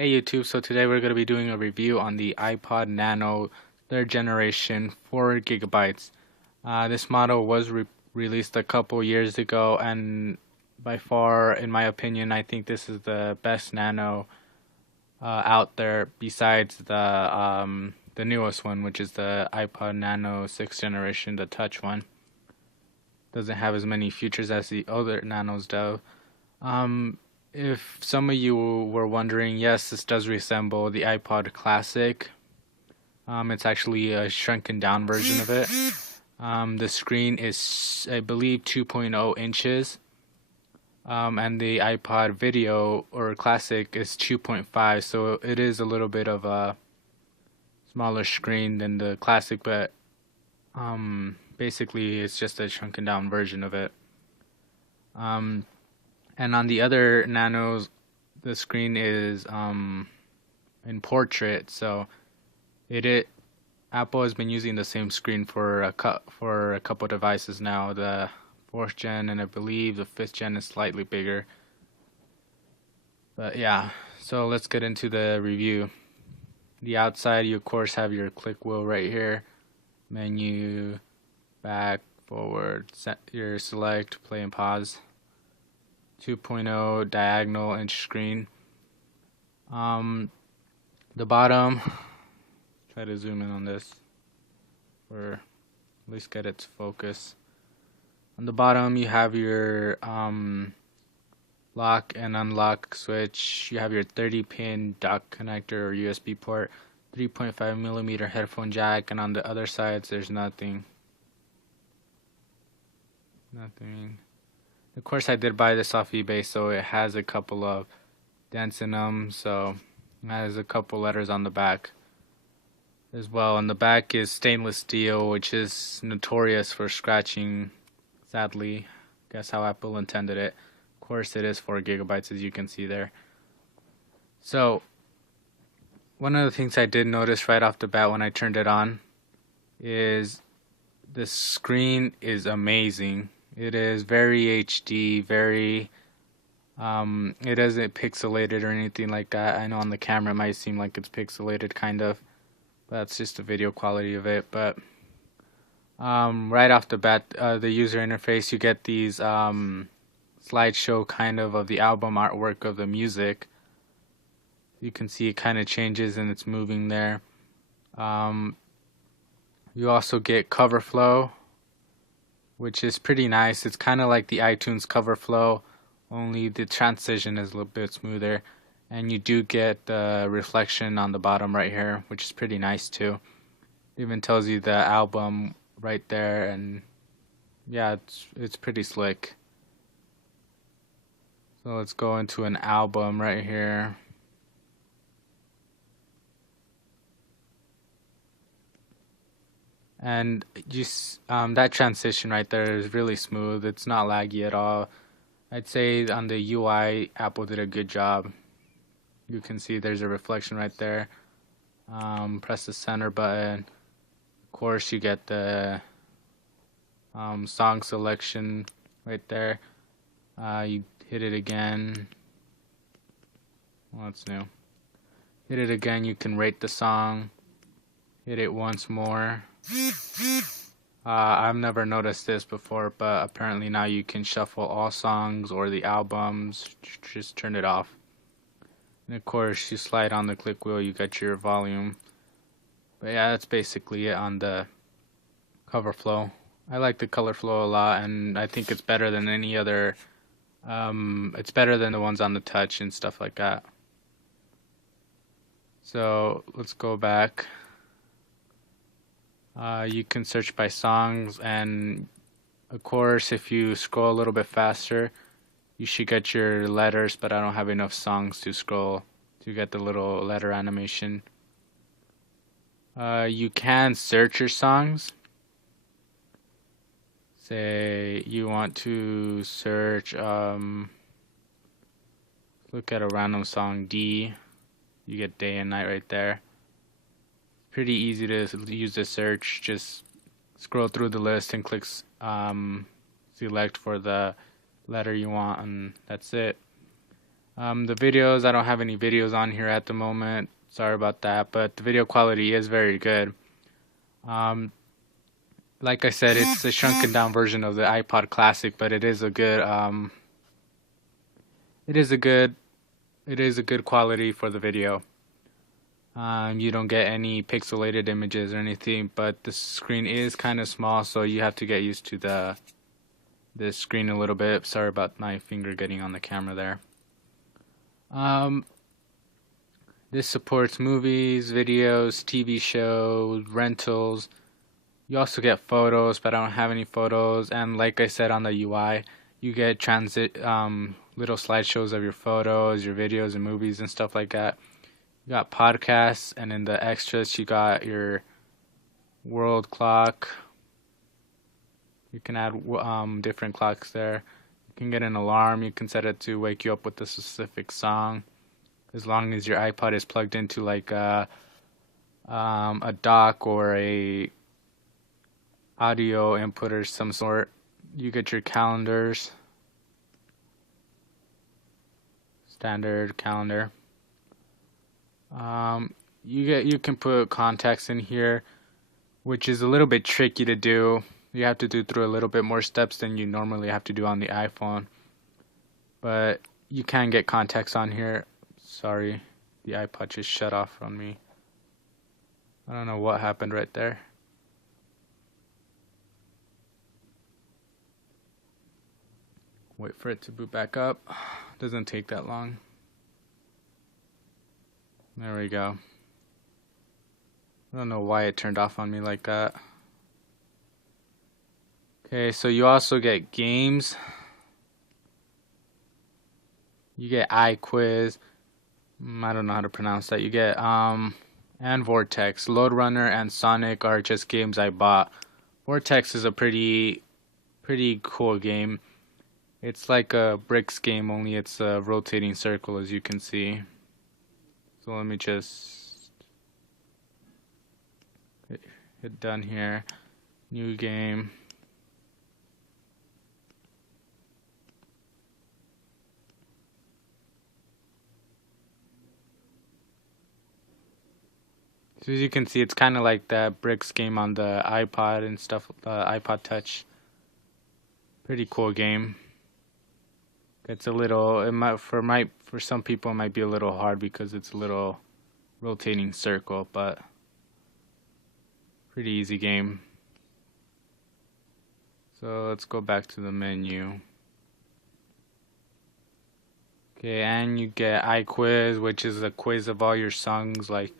Hey YouTube, so today we're going to be doing a review on the iPod Nano 3rd generation 4 gigabytes. This model was released a couple years ago, and by far, in my opinion, I think this is the best Nano out there besides the newest one, which is the iPod Nano 6th generation, the touch one. Doesn't have as many features as the other Nanos do. If some of you were wondering, yes, this does resemble the iPod Classic. It's actually a shrunken down version of it. The screen is, I believe, 2.0 inches. And the iPod Video or Classic is 2.5, so it is a little bit of a smaller screen than the Classic, but basically it's just a shrunken down version of it. And on the other Nanos, the screen is in portrait, so Apple has been using the same screen for a couple devices now. The 4th gen, and I believe the 5th gen is slightly bigger. But yeah, so let's get into the review. The outside, you of course have your click wheel right here, menu, back, forward, set your select, play and pause. 2.0 diagonal inch screen. The bottom, try to zoom in on this or at least get its focus. On the bottom you have your lock and unlock switch. You have your 30-pin dock connector or USB port, 3.5mm headphone jack, and on the other sides there's nothing. Of course, I did buy this off eBay, so it has a couple of dents in them, so it has a couple letters on the back as well. And the back is stainless steel, which is notorious for scratching, sadly. Guess how Apple intended it. Of course, it is 4 gigabytes, as you can see there. So, one of the things I did notice right off the bat when I turned it on is the screen is amazing. It is very HD, very, it isn't pixelated or anything like that. I know on the camera it might seem like it's pixelated, kind of. That's just the video quality of it. But right off the bat, the user interface, you get these slideshow kind of the album artwork of the music. You can see it kind of changes and it's moving there. You also get cover flow, which is pretty nice. It's kind of like the iTunes cover flow, only the transition is a little bit smoother. And you do get the reflection on the bottom right here, which is pretty nice too. It even tells you the album right there, and yeah, it's pretty slick. So let's go into an album right here. And just that transition right there is really smooth. It's not laggy at all. I'd say on the UI, Apple did a good job. You can see there's a reflection right there. Press the center button. Of course, you get the song selection right there. You hit it again. Well, that's new. Hit it again, you can rate the song. Hit it once more. I've never noticed this before, but apparently now you can shuffle all songs or the albums. Just turn it off. And of course, you slide on the click wheel, you got your volume. But yeah, that's basically it on the cover flow. I like the color flow a lot, and I think it's better than any other. It's better than the ones on the touch and stuff like that. So let's go back. You can search by songs, and of course if you scroll a little bit faster you should get your letters, but I don't have enough songs to scroll to get the little letter animation. You can search your songs. Say you want to search, look at a random song, D. You get day and night right there. Pretty easy to use the search. Just scroll through the list and click select for the letter you want, and that's it. The videos, I don't have any videos on here at the moment. Sorry about that, but the video quality is very good. Um, like I said, it's a shrunken down version of the iPod Classic, but it is a good it is a good quality for the video. You don't get any pixelated images or anything, but the screen is kind of small, so you have to get used to the screen a little bit. Sorry about my finger getting on the camera there. This supports movies, videos, TV shows, rentals. You also get photos, but I don't have any photos. And like I said on the UI, you get little slideshows of your photos, your videos, and movies and stuff like that. You got podcasts, and in the extras, you got your world clock. You can add different clocks there. You can get an alarm. You can set it to wake you up with a specific song, as long as your iPod is plugged into like a dock or a audio input or some sort. You get your calendars, standard calendar. You can put contacts in here, which is a little bit tricky to do. You have to do through a little bit more steps than you normally have to do on the iPhone. But you can get contacts on here. Sorry, the iPod just shut off on me. I don't know what happened right there. Wait for it to boot back up. Doesn't take that long. There we go. I don't know why it turned off on me like that. Okay, so you also get games. You get iQuiz. I don't know how to pronounce that. You get and Vortex. Load Runner and Sonic are just games I bought. Vortex is a pretty cool game. It's like a bricks game, only it's a rotating circle, as you can see. So let me just hit done here. New game. So as you can see, it's kind of like that bricks game on the iPod and stuff, iPod Touch. Pretty cool game. It's a little, for some people it might be a little hard because it's a little rotating circle, but pretty easy game. So let's go back to the menu. Okay, and you get iQuiz, which is a quiz of all your songs. Like,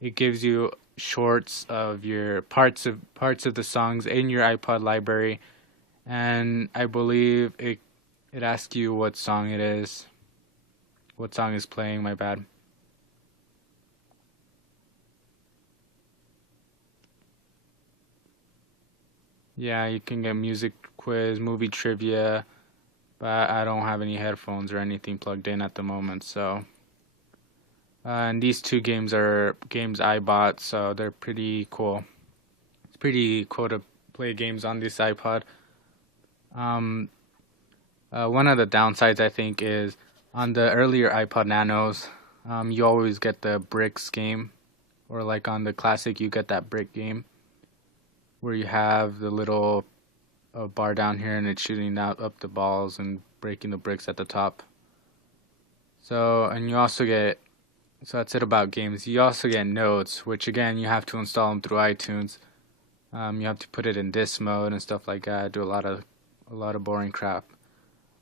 it gives you shorts of your parts of the songs in your iPod library, and I believe it asks you what song it is. What song is playing, my bad. Yeah, you can get music quiz, movie trivia, but I don't have any headphones or anything plugged in at the moment, so. And these two games are games I bought, so they're pretty cool. It's pretty cool to play games on this iPod. One of the downsides, I think, is on the earlier iPod Nanos, you always get the bricks game, or like on the Classic, you get that brick game where you have the little bar down here and it's shooting out up the balls and breaking the bricks at the top. So, and you also get, so that's it about games. You also get notes, which again, you have to install them through iTunes. You have to put it in disc mode and stuff like that. Do a lot of boring crap.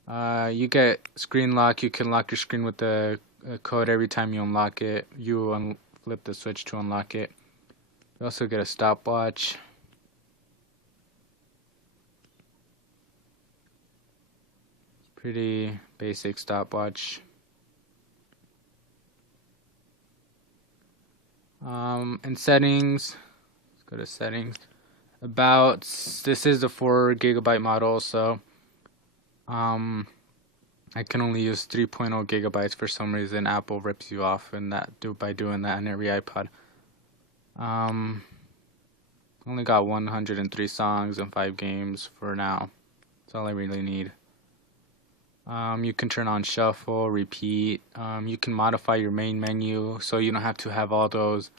You get screen lock. You can lock your screen with the code every time you unlock it. You flip the switch to unlock it. You also get a stopwatch. It's pretty basic stopwatch. In settings, let's go to settings. This is the 4 GB model, so I can only use 3.0 gigabytes for some reason. Apple rips you off by doing that on every iPod. Only got 103 songs and 5 games for now. That's all I really need. You can turn on shuffle, repeat. You can modify your main menu so you don't have to have all those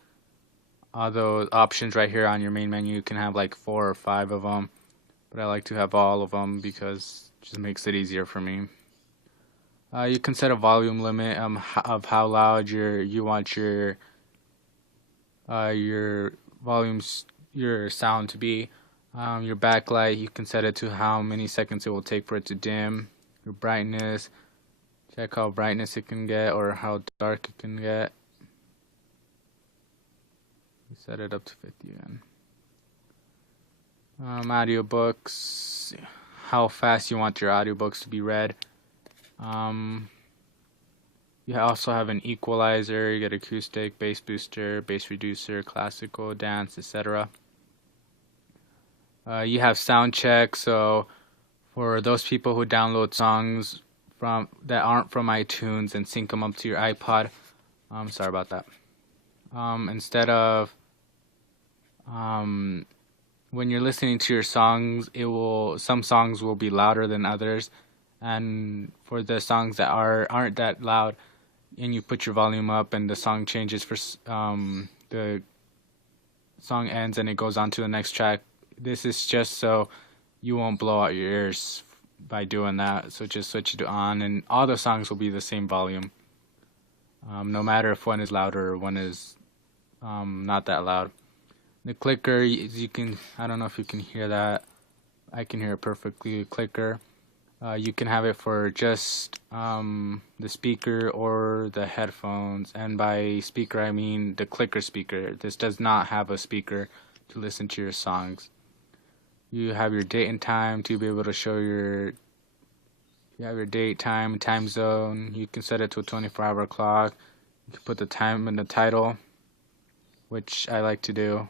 options right here on your main menu. You can have like 4 or 5 of them, but I like to have all of them because it just makes it easier for me. You can set a volume limit of how loud you want your volumes, your sound to be. Your backlight, you can set it to how many seconds it will take for it to dim. Your brightness, check how brightness it can get or how dark it can get. You set it up to 50 again. Audiobooks, how fast you want your audiobooks to be read. You also have an equalizer, you get acoustic, bass booster, bass reducer, classical, dance, etc. You have sound check, so for those people who download songs from that aren't from iTunes and sync them up to your iPod, sorry about that. Instead of when you're listening to your songs, some songs will be louder than others, and for the songs that aren't that loud, and you put your volume up and the song changes for the song ends and it goes on to the next track. This is just so you won't blow out your ears by doing that. So just switch it on and all the songs will be the same volume. No matter if one is louder or one is not that loud. The clicker, you can, I don't know if you can hear that. I can hear it perfectly. Clicker. You can have it for just the speaker or the headphones. And by speaker, I mean the clicker speaker. This does not have a speaker to listen to your songs. You have your date and time to be able to show you have your date, time, time zone. You can set it to a 24-hour clock. You can put the time in the title, which I like to do.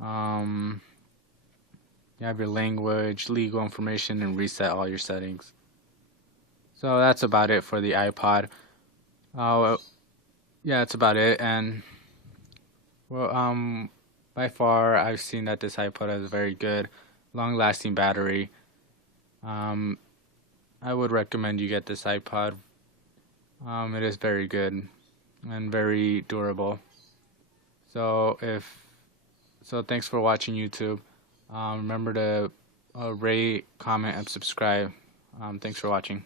You have your language, legal information, and reset all your settings. So that's about it for the iPod. Yeah, that's about it. And well, by far, I've seen that this iPod has a very good, long-lasting battery. I would recommend you get this iPod. It is very good and very durable. So thanks for watching YouTube. Remember to rate, comment, and subscribe. Thanks for watching.